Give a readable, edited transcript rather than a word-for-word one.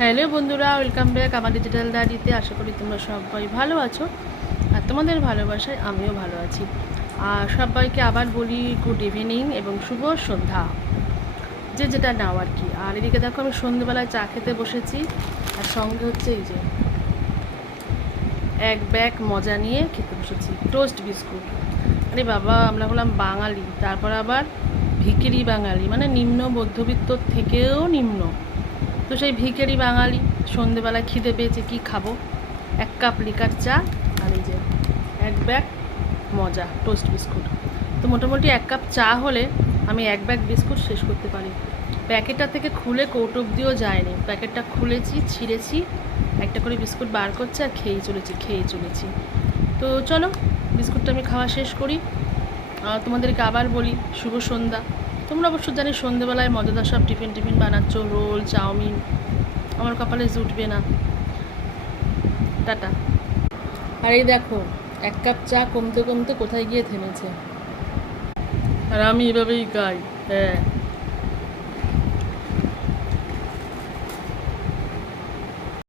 Hello বন্ধুরা, welcome back আমার digital ডায়েরিতে। আশা করি তোমরা সবাই ভালো আছো, আর তোমাদের ভালোবাসায় আমিও ভালো আছি। আর সবাইকে আবার বলি গুড ইভিনিং এবং শুভ সন্ধ্যা, যে যেটা নাও আর কি। আর এদিকে দেখো, আমি সন্ধ্যেবেলায় চা খেতে বসেছি, আর সঙ্গে হচ্ছে এই যে এক ব্যাগ মজা নিয়ে খেতে বসেছি টোস্ট বিস্কুট। আরে বাবা, আমরা হলাম বাঙালি, তারপর আবার ভিখিরি বাঙালি, মানে নিম্ন মধ্যবিত্ত থেকেও নিম্ন। তো সেই ভিখারি বাঙালি সন্ধেবেলায় খিদে পেয়েছে, কি খাবো? এক কাপ লিকার চা আর এই যে এক ব্যাগ মজা টোস্ট বিস্কুট। তো মোটামুটি এক কাপ চা হলে আমি এক ব্যাগ বিস্কুট শেষ করতে পারি। প্যাকেটটা থেকে খুলে কৌটো অব্দিও যায়নি, প্যাকেটটা খুলেছি, ছিঁড়েছি, একটা করে বিস্কুট বার করছে আর খেয়েই চলেছি। তো চলো বিস্কুটটা আমি খাওয়া শেষ করি। তোমাদেরকে আবার বলি শুভ সন্ধ্যা। তোমরা অবশ্য জানি সন্ধ্যেবেলায় মজাদার সব টিফিন বানাচ্ছ, রোল, চাউমিন। আমার কপালে জুটবে না। টাটা। আর এই দেখো, এক কাপ চা কমতে কমতে কোথায় গিয়ে থেমেছে। আর আমি এভাবেই গাই। হ্যাঁ।